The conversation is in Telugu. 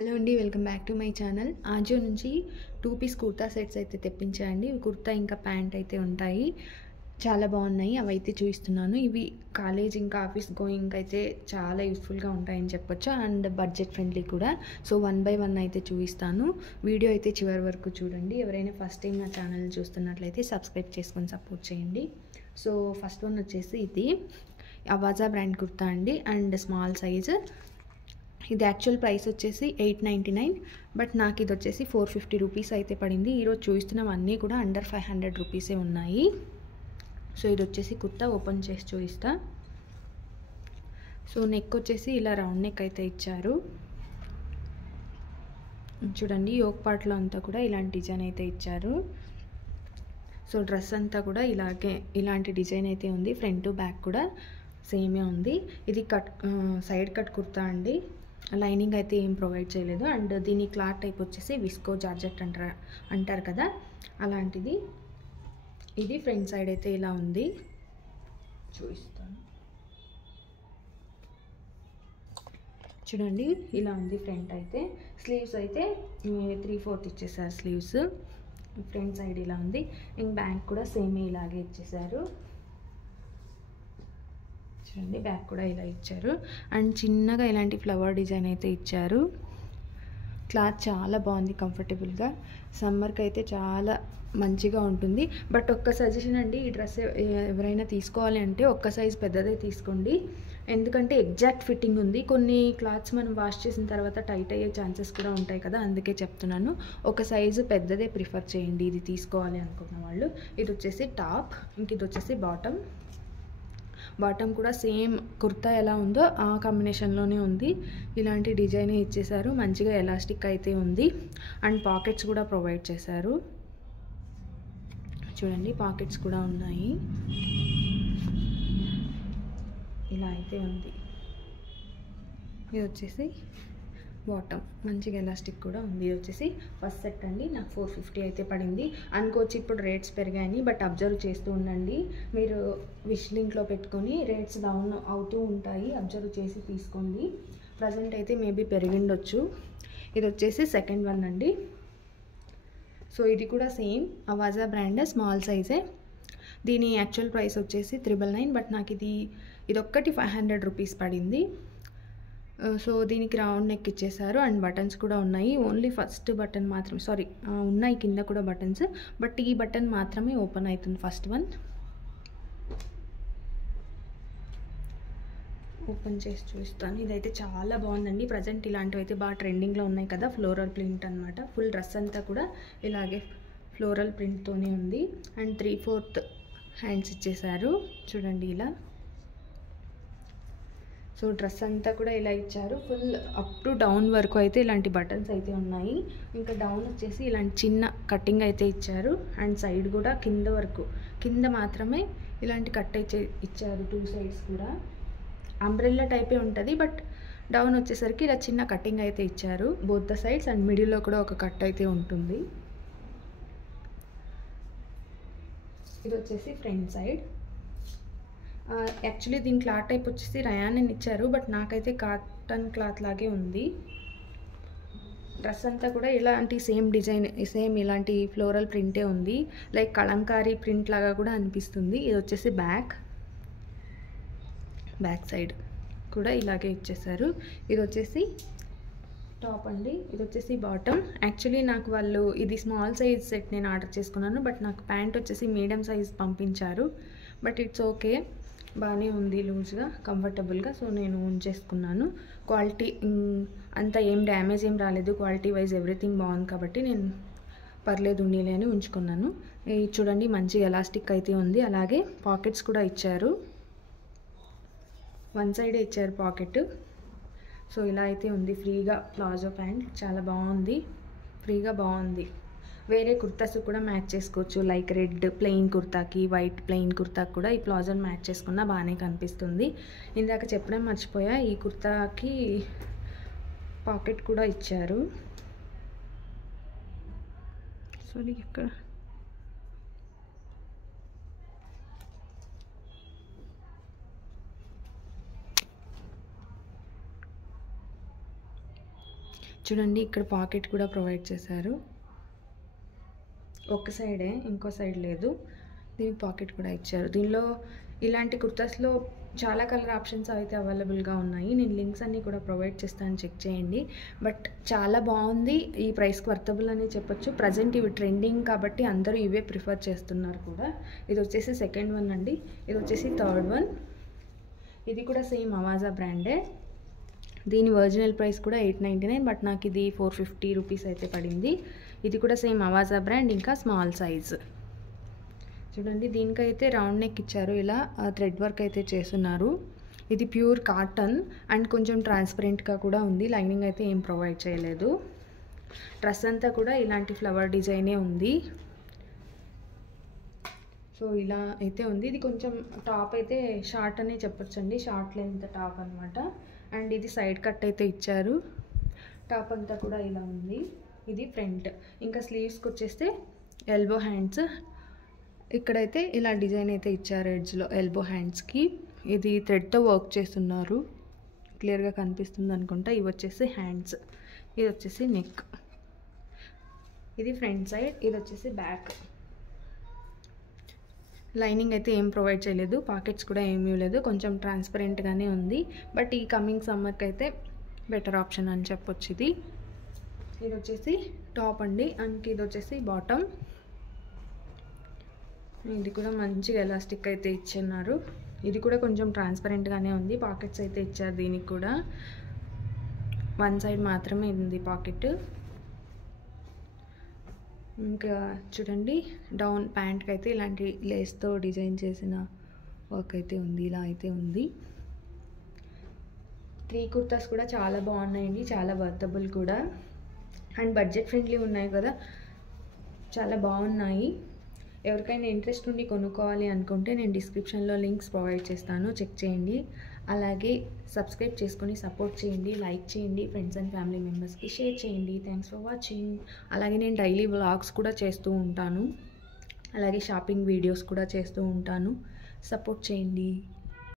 హలో అండి, welcome back to my channel. Ajio నుంచి 2 పీస్ కుర్తా సెట్స్ అయితే తెప్పించాయండి. ఇవి కుర్తా ఇంకా ప్యాంట్ అయితే ఉంటాయి. చాలా బాగున్నాయి. అవైతే చూపిస్తున్నాను. ఇవి కాలేజ్ ఇంకా ఆఫీస్ గోయింగ్ అయితే చాలా యూస్ఫుల్గా ఉంటాయని చెప్పొచ్చు. అండ్ బడ్జెట్ ఫ్రెండ్లీ కూడా. సో 1 బై 1 అయితే చూపిస్తాను. వీడియో అయితే చివరి వరకు చూడండి. ఎవరైనా ఫస్ట్ టైం నా ఛానల్ చూస్తున్నట్లయితే సబ్స్క్రైబ్ చేసుకొని సపోర్ట్ చేయండి. సో ఫస్ట్ వన్ వచ్చేసి ఇది అవాజా బ్రాండ్ కుర్తా అండి. And small size. ఇది యాక్చువల్ ప్రైస్ వచ్చేసి 899, బట్ నాకు ఇది వచ్చేసి 450 రూపీస్ అయితే పడింది. ఈరోజు చూపిస్తున్నవన్నీ కూడా అండర్ 500 రూపీసే ఉన్నాయి. సో ఇది వచ్చేసి కుర్తా ఓపెన్ చేసి చూపిస్తా. సో నెక్ వచ్చేసి ఇలా రౌండ్ నెక్ అయితే ఇచ్చారు. చూడండి, యోక్ పార్ట్లో అంతా కూడా ఇలాంటి డిజైన్ అయితే ఇచ్చారు. సో డ్రెస్ అంతా కూడా ఇలాంటి డిజైన్ అయితే ఉంది. ఫ్రంట్ టు బ్యాక్ కూడా సేమే ఉంది. ఇది సైడ్ కట్ కుర్తా అండి. లైనింగ్ అయితే ఏం ప్రొవైడ్ చేయలేదు. అండ్ దీని క్లాత్ టైప్ వచ్చేసి విస్కో జార్జెట్ అంటారు కదా, అలాంటిది. ఇది ఫ్రంట్ సైడ్ అయితే ఇలా ఉంది, చూపిస్తాను. చూడండి, ఇలా ఉంది ఫ్రంట్ అయితే. స్లీవ్స్ అయితే 3/4 ఇచ్చేసారు స్లీవ్స్. ఫ్రంట్ సైడ్ ఇలా ఉంది. ఇంక బ్యాక్ కూడా సేమే ఇలాగే ఇచ్చేసారు. చూడండి, బ్యాక్ కూడా ఇలా ఇచ్చారు. అండ్ చిన్నగా ఇలాంటి ఫ్లవర్ డిజైన్ అయితే ఇచ్చారు. క్లాత్ చాలా బాగుంది, కంఫర్టబుల్గా. సమ్మర్కి అయితే చాలా మంచిగా ఉంటుంది. బట్ ఒక్క సజెషన్ అండి, ఈ డ్రెస్ ఎవరైనా తీసుకోవాలి అంటే ఒక్క సైజ్ పెద్దదే తీసుకోండి. ఎందుకంటే ఎగ్జాక్ట్ ఫిట్టింగ్ ఉంది. కొన్ని క్లాత్స్ మనం వాష్ చేసిన తర్వాత టైట్ అయ్యే ఛాన్సెస్ కూడా ఉంటాయి కదా, అందుకే చెప్తున్నాను. ఒక సైజు పెద్దదే ప్రిఫర్ చేయండి ఇది తీసుకోవాలి అనుకున్న వాళ్ళు. ఇది వచ్చేసి టాప్, ఇంక ఇది వచ్చేసి బాటమ్ కూడా సేమ్ కుర్తా ఎలా ఉందో ఆ కాంబినేషన్లోనే ఉంది. ఇలాంటి డిజైన్ ఇచ్చేసారు. మంచిగా ఎలాస్టిక్ అయితే ఉంది. అండ్ పాకెట్స్ కూడా ప్రొవైడ్ చేశారు. చూడండి, పాకెట్స్ కూడా ఉన్నాయి. ఇలా అయితే ఉంది. ఇది వచ్చేసి బాటమ్, మంచిగా ఎలాస్టిక్ కూడా ఉంది. ఇది వచ్చేసి ఫస్ట్ సెట్ అండి. నాకు 450 అయితే పడింది. అనుకోవచ్చు ఇప్పుడు రేట్స్ పెరిగాయని, బట్ అబ్జర్వ్ చేస్తూ ఉండండి. మీరు విష్ లింక్లో పెట్టుకొని రేట్స్ డౌన్ అవుతూ ఉంటాయి, అబ్జర్వ్ చేసి తీసుకోండి. ప్రజెంట్ అయితే మేబీ పెరిగిండొచ్చు. ఇది వచ్చేసి సెకండ్ వన్ అండి. సో ఇది కూడా సేమ్ అవాజా బ్రాండ్, స్మాల్ సైజే. దీని యాక్చువల్ ప్రైస్ వచ్చేసి 999, బట్ నాకు ఇదొక్కటి 500 రూపీస్ పడింది. సో దీనికి రౌండ్ నెక్ ఇచ్చేసారు. అండ్ బటన్స్ కూడా ఉన్నాయి. ఓన్లీ ఫస్ట్ బటన్ మాత్రమే, ఉన్నాయి కింద కూడా బటన్స్, బట్ ఈ బటన్ మాత్రమే ఓపెన్ అవుతుంది, ఫస్ట్ వన్. ఓపెన్ చేసి చూస్తాను. ఇదైతే చాలా బాగుందండి. ప్రజెంట్ ఇలాంటివి అయితే బాగా ట్రెండింగ్లో ఉన్నాయి కదా, ఫ్లోరల్ ప్రింట్ అనమాట. ఫుల్ డ్రెస్ అంతా కూడా ఇలాగే ఫ్లోరల్ ప్రింట్తోనే ఉంది. అండ్ 3/4 హ్యాండ్స్ ఇచ్చేసారు. చూడండి ఇలా. సో డ్రెస్ అంతా కూడా ఇలా ఇచ్చారు. ఫుల్ అప్ టు డౌన్ వరకు అయితే ఇలాంటి బటన్స్ అయితే ఉన్నాయి. ఇంకా డౌన్ వచ్చేసి ఇలాంటి చిన్న కటింగ్ అయితే ఇచ్చారు. అండ్ సైడ్ కూడా కింద వరకు, కింద మాత్రమే ఇలాంటి కట్ అయితే ఇచ్చారు. 2 సైడ్స్ కూడా అంబ్రెల్లా టైపే ఉంటుంది, బట్ డౌన్ వచ్చేసరికి ఇలా చిన్న కటింగ్ అయితే ఇచ్చారు బోత్ ద సైడ్స్. అండ్ మిడిల్లో కూడా ఒక కట్ అయితే ఉంటుంది. ఇది వచ్చేసి ఫ్రంట్ సైడ్. యాక్చువల్లీ దీని క్లాత్ టైప్ వచ్చేసి రయాన్ అని ఇచ్చారు, బట్ నాకైతే కాటన్ క్లాత్ లాగే ఉంది. డ్రెస్ అంతా కూడా ఇలాంటి సేమ్ డిజైన్, సేమ్ ఇలాంటి ఫ్లోరల్ ప్రింటే ఉంది. లైక్ కలంకారీ ప్రింట్ లాగా కూడా అనిపిస్తుంది. ఇది వచ్చేసి బ్యాక్ సైడ్ కూడా ఇలాగే ఇచ్చేసారు. ఇది వచ్చేసి టాప్ అండి. ఇది వచ్చేసి బాటమ్. యాక్చువల్లీ నాకు వాళ్ళు ఇది స్మాల్ సైజ్ సెట్ నేను ఆర్డర్ చేసుకున్నాను, బట్ నాకు ప్యాంట్ వచ్చేసి మీడియం సైజ్ పంపించారు. బట్ ఇట్స్ ఓకే, బాగానే ఉంది, లూజ్గా, కంఫర్టబుల్గా. సో నేను ఉంచేసుకున్నాను. క్వాలిటీ అంతా ఏం డ్యామేజ్ ఏం రాలేదు. క్వాలిటీ వైజ్ ఎవ్రీథింగ్ బాగుంది కాబట్టి నేను పర్లేదు ఉండేలే అని ఉంచుకున్నాను. ఇది చూడండి, మంచి ఎలాస్టిక్ అయితే ఉంది. అలాగే పాకెట్స్ కూడా ఇచ్చారు. వన్ సైడే ఇచ్చారు పాకెట్. సో ఇలా అయితే ఉంది. ఫ్రీగా ప్లాజో ప్యాంట్ చాలా బాగుంది, ఫ్రీగా బాగుంది. వేరే కుర్తాస్ కూడా మ్యాచ్ చేసుకోవచ్చు. లైక్ రెడ్ ప్లెయిన్ కుర్తాకి, వైట్ ప్లెయిన్ కుర్తాకి కూడా ఈ ప్లాజోని మ్యాచ్ చేసుకున్నా బాగానే కనిపిస్తుంది. ఇందాక చెప్పడం మర్చిపోయా, ఈ కుర్తాకి పాకెట్ కూడా ఇచ్చారు. సో ఇక్కడ చూడండి ఇక్కడ పాకెట్ కూడా ప్రొవైడ్ చేశారు. ఒక సైడే, ఇంకో సైడ్ లేదు. దీనికి పాకెట్ కూడా ఇచ్చారు. దీనిలో ఇలాంటి కుర్తాస్లో చాలా కలర్ ఆప్షన్స్ అయితే అవైలబుల్గా ఉన్నాయి. నేను లింక్స్ అన్నీ కూడా ప్రొవైడ్ చేస్తాను, చెక్ చేయండి. బట్ చాలా బాగుంది, ఈ ప్రైస్కి వర్తబుల్ అని చెప్పొచ్చు. ప్రజెంట్ ఇవి ట్రెండింగ్ కాబట్టి అందరూ ఇవే ప్రిఫర్ చేస్తున్నారు కూడా. ఇది వచ్చేసి సెకండ్ వన్ అండి. ఇది వచ్చేసి థర్డ్ వన్. ఇది కూడా సేమ్ అవాజా బ్రాండే. దీని ఒరిజినల్ ప్రైస్ కూడా 899, బట్ నాకు ఇది 450 రూపీస్ అయితే పడింది. ఇది కూడా సేమ్ అవాజా బ్రాండ్, ఇంకా స్మాల్ సైజ్. చూడండి దీనికైతే రౌండ్ నెక్ ఇచ్చారు, ఇలా థ్రెడ్ వర్క్ అయితే చేస్తున్నారు. ఇది ప్యూర్ కాటన్ అండ్ కొంచెం ట్రాన్స్పరెంట్గా కూడా ఉంది. లైనింగ్ అయితే ఏం ప్రొవైడ్ చేయలేదు. డ్రెస్ అంతా కూడా ఇలాంటి ఫ్లవర్ డిజైనే ఉంది. సో ఇలా అయితే ఉంది. ఇది కొంచెం టాప్ అయితే షార్ట్ అనే చెప్పొచ్చండి, షార్ట్ లెంత్ టాప్ అనమాట. అండ్ ఇది సైడ్ కట్ అయితే ఇచ్చారు. టాప్ అంతా కూడా ఇలా ఉంది. ఇది ఫ్రంట్. ఇంకా స్లీవ్స్కి వచ్చేస్తే ఎల్బో హ్యాండ్స్. ఇక్కడైతే ఇలా డిజైన్ అయితే ఇచ్చారు ఎడ్జ్లో ఎల్బో హ్యాండ్స్కి. ఇది థ్రెడ్తో వర్క్ చేస్తున్నారు, క్లియర్గా కనిపిస్తుంది అనుకుంటా. ఇవి వచ్చేసి హ్యాండ్స్, ఇది వచ్చేసి నెక్. ఇది ఫ్రంట్ సైడ్, ఇది వచ్చేసి బ్యాక్. లైనింగ్ అయితే ఏం ప్రొవైడ్ చేయలేదు, పాకెట్స్ కూడా ఏమీ లేదు, కొంచెం ట్రాన్స్పరెంట్గానే ఉంది. బట్ ఈ కమింగ్ సమ్మర్కి అయితే బెటర్ ఆప్షన్ అని చెప్పొచ్చు. ఇది వచ్చేసి టాప్ అండి, అండ్ ఇది వచ్చేసి బాటమ్. ఇది కూడా మంచిగా ఎలాస్టిక్ అయితే ఇచ్చున్నారు. ఇది కూడా కొంచెం ట్రాన్స్పరెంట్గానే ఉంది. పాకెట్స్ అయితే ఇచ్చారు దీనికి కూడా. వన్ సైడ్ మాత్రమే ఉంది పాకెట్. ఇంకా చూడండి డౌన్ ప్యాంట్కి అయితే ఇలాంటి లేస్తో డిజైన్ చేసిన వర్క్ అయితే ఉంది, ఇలా అయితే ఉంది. 3 కుర్తాస్ కూడా చాలా బాగున్నాయండి, చాలా వర్తబుల్ కూడా అండ్ బడ్జెట్ ఫ్రెండ్లీ ఉన్నాయి కదా, చాలా బాగున్నాయి. ఎవరికైనా ఇంట్రెస్ట్ ఉండి కొనుక్కోవాలి అనుకుంటే నేను డిస్క్రిప్షన్లో లింక్స్ ప్రొవైడ్ చేస్తాను, చెక్ చేయండి. అలాగే సబ్స్క్రైబ్ చేసుకొని సపోర్ట్ చేయండి, లైక్ చేయండి, ఫ్రెండ్స్ అండ్ ఫ్యామిలీ మెంబర్స్కి షేర్ చేయండి. Thanks for watching. అలాగే నేను డైలీ వ్లాగ్స్ కూడా చేస్తూ ఉంటాను, అలాగే షాపింగ్ వీడియోస్ కూడా చేస్తూ ఉంటాను. సపోర్ట్ చేయండి.